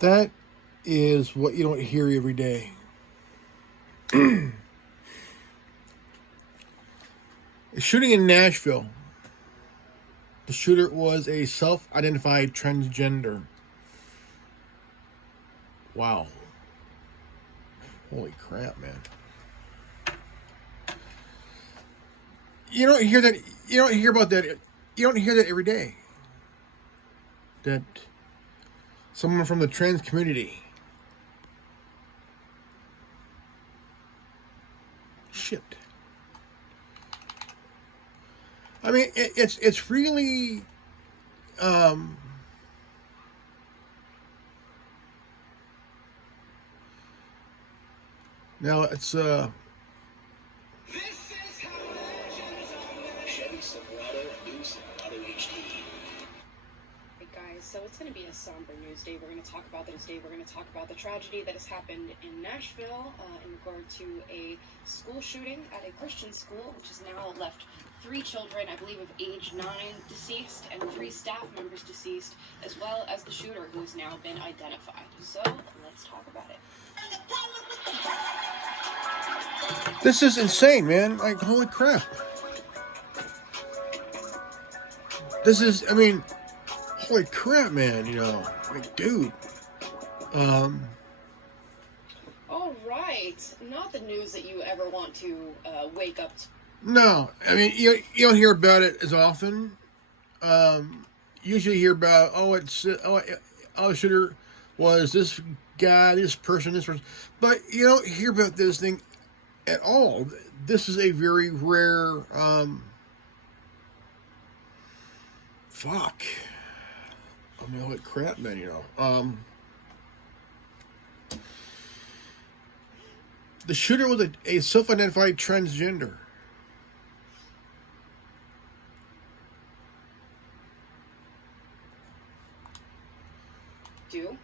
That is what you don't hear every day. A shooting in Nashville. The shooter was a self identified transgender. Wow. Holy crap, man. You don't hear that. You don't hear about that. You don't hear that every day. That someone from the trans community. Shit. I mean, it's really um, now it's Hey guys, so it's going to be a somber news day. We're going to talk about the tragedy that has happened in Nashville in regard to a school shooting at a Christian school, which has now left 3 children, I believe of age 9, deceased, and 3 staff members deceased, as well as the shooter, who has now been identified. So let's talk about it. this is insane, man. Like, holy crap. This is, I mean, holy crap, man. You know, like, dude. All right, not the news that you ever want to wake up to. No, I mean, you don't hear about it as often. Usually hear about, the shooter was this guy, this person, but you don't hear about this thing at all. This is a very rare. Fuck. I mean, holy crap, man. You know. The shooter was a self-identified transgender.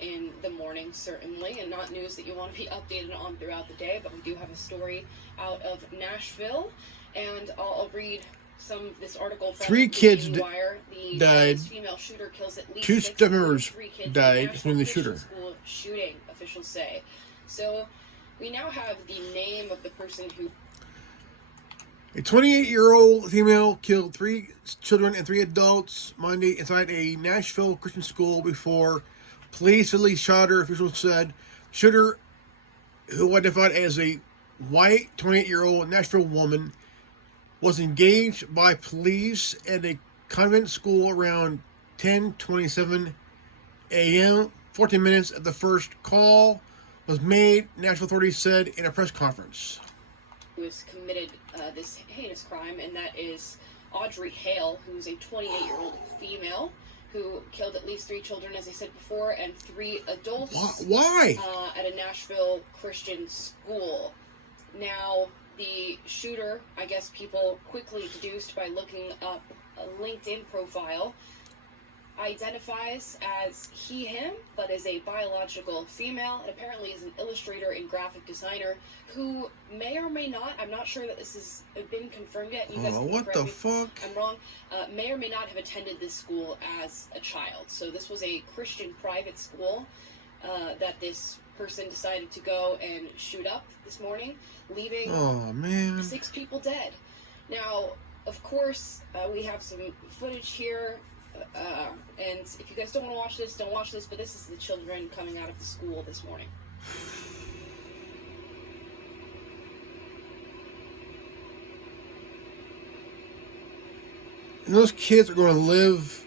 In the morning, certainly, and not news that you want to be updated on throughout the day, but we do have a story out of Nashville, and I'll read some of this article from 3 kids Wire. The died. Female shooter kills at least 2 6 staff members 3 kids died, including the shooter. School shooting, officials say. So we now have the name of the person who. A 28-year-old female killed 3 children and 3 adults Monday inside a Nashville Christian school before police released shot her, officials said. Shooter, who identified as a white 28-year-old Nashville woman, was engaged by police at a convent school around 10:27 a.m. 14 minutes after the first call was made, Nashville authorities said in a press conference. Who has committed this heinous crime, and that is Audrey Hale, who's a 28-year-old female who killed at least 3 children, as I said before, and 3 adults. Why? At a Nashville Christian school. Now, the shooter, I guess people quickly deduced by looking up a LinkedIn profile, identifies as he, him, but is a biological female, and apparently is an illustrator and graphic designer who may or may not, I'm not sure that this has been confirmed yet. You guys what the fuck? I'm wrong. May or may not have attended this school as a child. So this was a Christian private school that this person decided to go and shoot up this morning, leaving 6 people dead. Now, of course, we have some footage here. And if you guys don't want to watch this, don't watch this, but this is the children coming out of the school this morning. And those kids are going to live.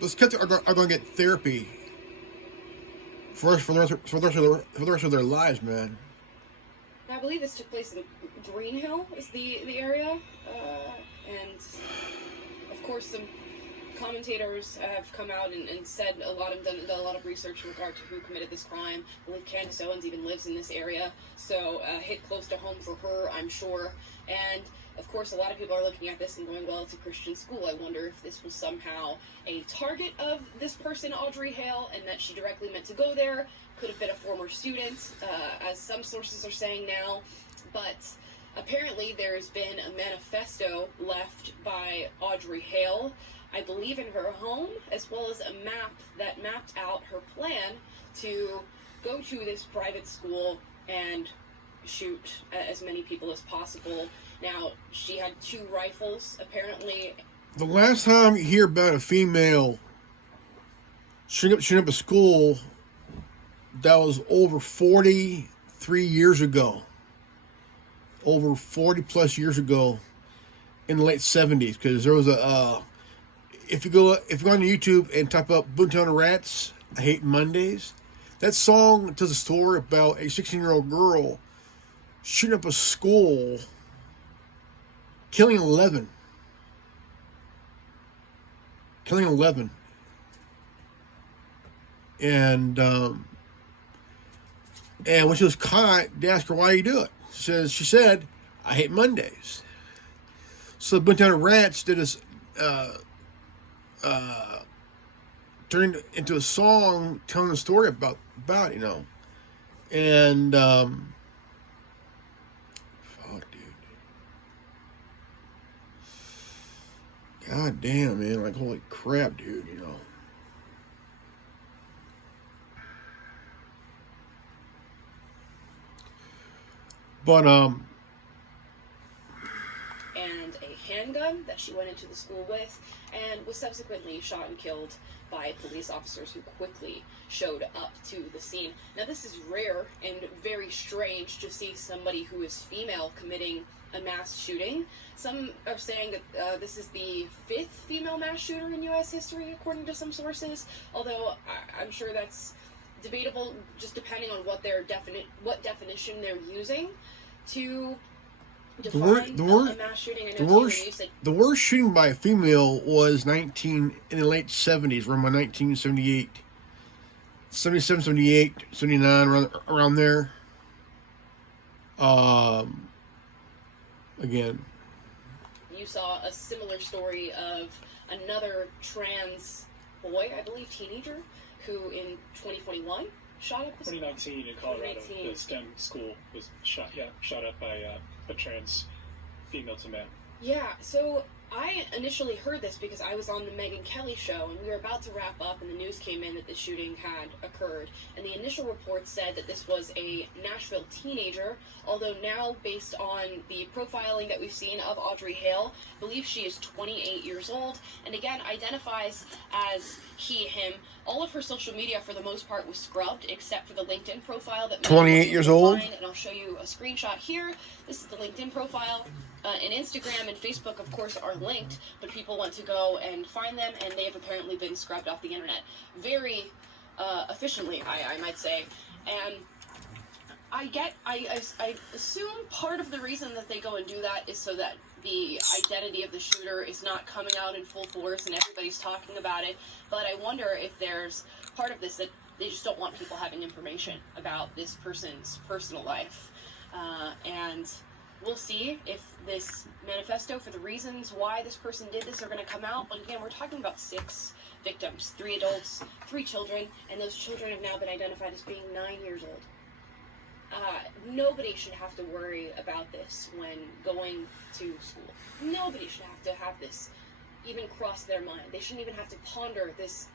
Those kids are going to get therapy for the rest of their lives, man. I believe this took place in Green Hill, is the area, and of course some commentators have come out and said done a lot of research in regard to who committed this crime. I believe Candace Owens even lives in this area, so hit close to home for her, I'm sure. And of course, a lot of people are looking at this and going, well, it's a Christian school. I wonder if this was somehow a target of this person, Audrey Hale, and that she directly meant to go there. Could have been a former student, as some sources are saying now. But apparently there's been a manifesto left by Audrey Hale I believe, in her home, as well as a map that mapped out her plan to go to this private school and shoot as many people as possible. Now, she had 2 rifles, apparently. The last time you hear about a female shooting up a school, that was over 43 years ago. Over 40 plus years ago, in the late 70s, because there was a if you go on YouTube and type up Boontown Rats, I Hate Mondays, that song tells a story about a 16-year-old girl shooting up a school, killing 11. And when she was caught, they asked her, why you do it? She said, I hate Mondays. So the Boontown Rats did this, turned into a song telling a story about you know. And, fuck, dude. God damn, man. Like, holy crap, dude, you know. But, and a handgun that she went into the school with, and was subsequently shot and killed by police officers who quickly showed up to the scene. Now, this is rare and very strange to see somebody who is female committing a mass shooting. Some are saying that this is the 5th female mass shooter in U.S. history, according to some sources, although I'm sure that's debatable, just depending on what definition they're using to define a mass shooting. The worst shooting by a female was in the late 70s, around 1978, 77, 78, 79, around there. Again, you saw a similar story of another trans boy, I believe teenager, who in 2021 shot up 2019 in Colorado, the STEM school was shot up by a trans female to male. Yeah, so I initially heard this because I was on the Megyn Kelly show, and we were about to wrap up, and the news came in that the shooting had occurred. And the initial report said that this was a Nashville teenager, although now, based on the profiling that we've seen of Audrey Hale, I believe she is 28 years old, and again, identifies as he, him. All of her social media, for the most part, was scrubbed, except for the LinkedIn profile that 28 years old. And I'll show you a screenshot here. This is the LinkedIn profile. And Instagram and Facebook, of course, are linked, but people want to go and find them, and they have apparently been scrubbed off the internet very efficiently, I might say. And I assume part of the reason that they go and do that is so that the identity of the shooter is not coming out in full force and everybody's talking about it. But I wonder if there's part of this that they just don't want people having information about this person's personal life. And we'll see if this manifesto for the reasons why this person did this are going to come out. But again, we're talking about 6 victims, 3 adults, 3 children, and those children have now been identified as being 9 years old. Nobody should have to worry about this when going to school. Nobody should have to have this even cross their mind. They shouldn't even have to ponder this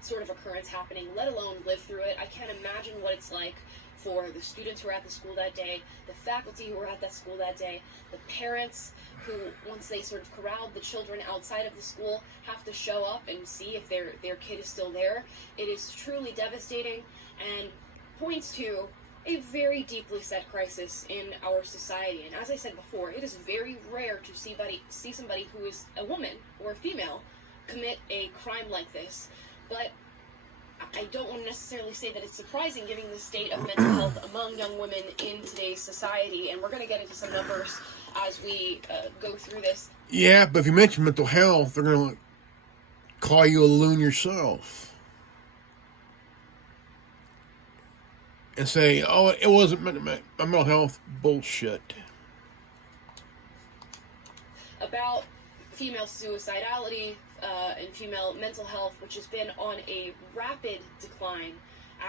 sort of occurrence happening, let alone live through it. I can't imagine what it's like for the students who were at the school that day, the faculty who were at that school that day, the parents who, once they sort of corralled the children outside of the school, have to show up and see if their kid is still there. It is truly devastating and points to a very deeply set crisis in our society. And as I said before, it is very rare to see somebody who is a woman or a female commit a crime like this. But I don't want to necessarily say that it's surprising given the state of mental health among young women in today's society. And we're going to get into some numbers as we go through this. Yeah, but if you mention mental health, they're going to call you a loon yourself. And say, oh, it wasn't mental health. Bullshit. About female suicidality and female mental health, which has been on a rapid decline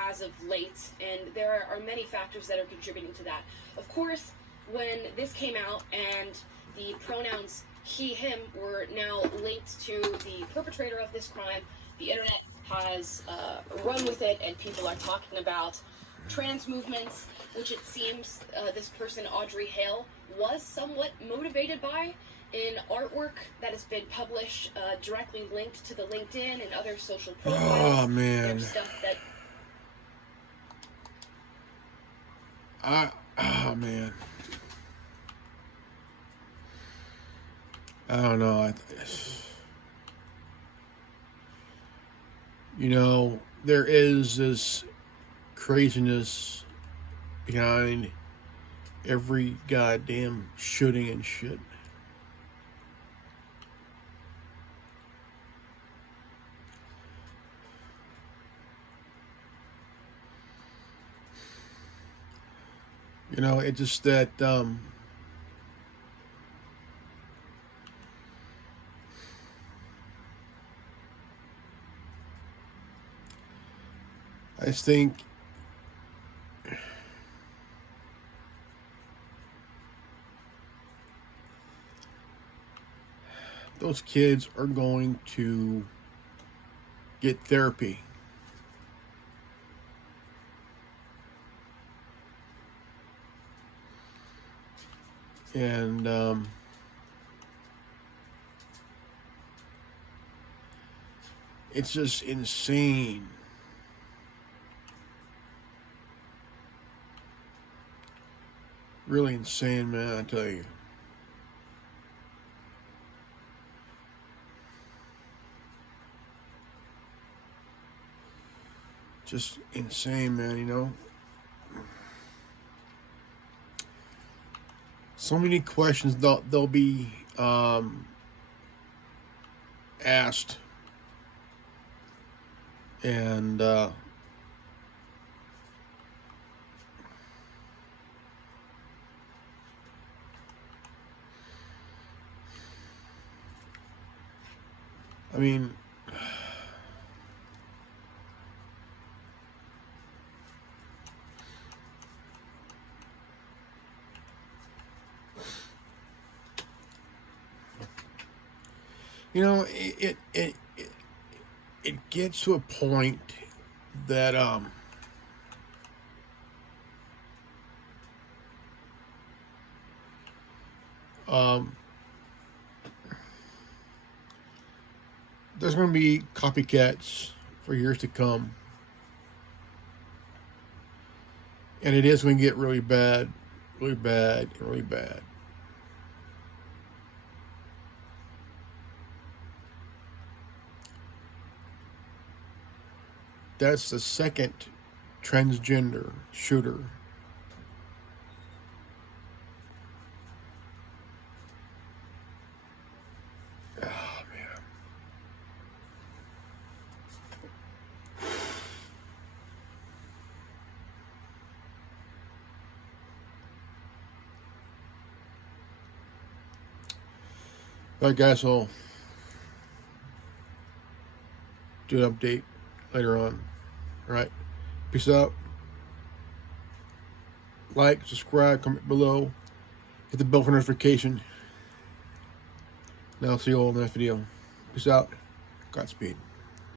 as of late, and there are many factors that are contributing to that. Of course, when this came out and the pronouns him were now linked to the perpetrator of this crime. The internet has run with it, and people are talking about trans movements, which it seems this person, Audrey Hale, was somewhat motivated by in artwork that has been published directly linked to the LinkedIn and other social profiles. Oh, man. There's stuff that... Oh, man. I don't know. You know, there is this craziness behind every goddamn shooting and shit. You know, it's just that I just think those kids are going to get therapy. And it's just insane. Really insane, man, I tell you. Just insane, man, you know. So many questions they'll be asked, and I mean, you know, it gets to a point that oh there's going to be copycats for years to come, and it is going to get really bad, really bad, really bad. That's the second transgender shooter. Oh, man. All right, guys, so do an update later on. All right, peace out. Like, subscribe, comment below, hit the bell for notification. Now I'll see you all in the next video. Peace out. Godspeed.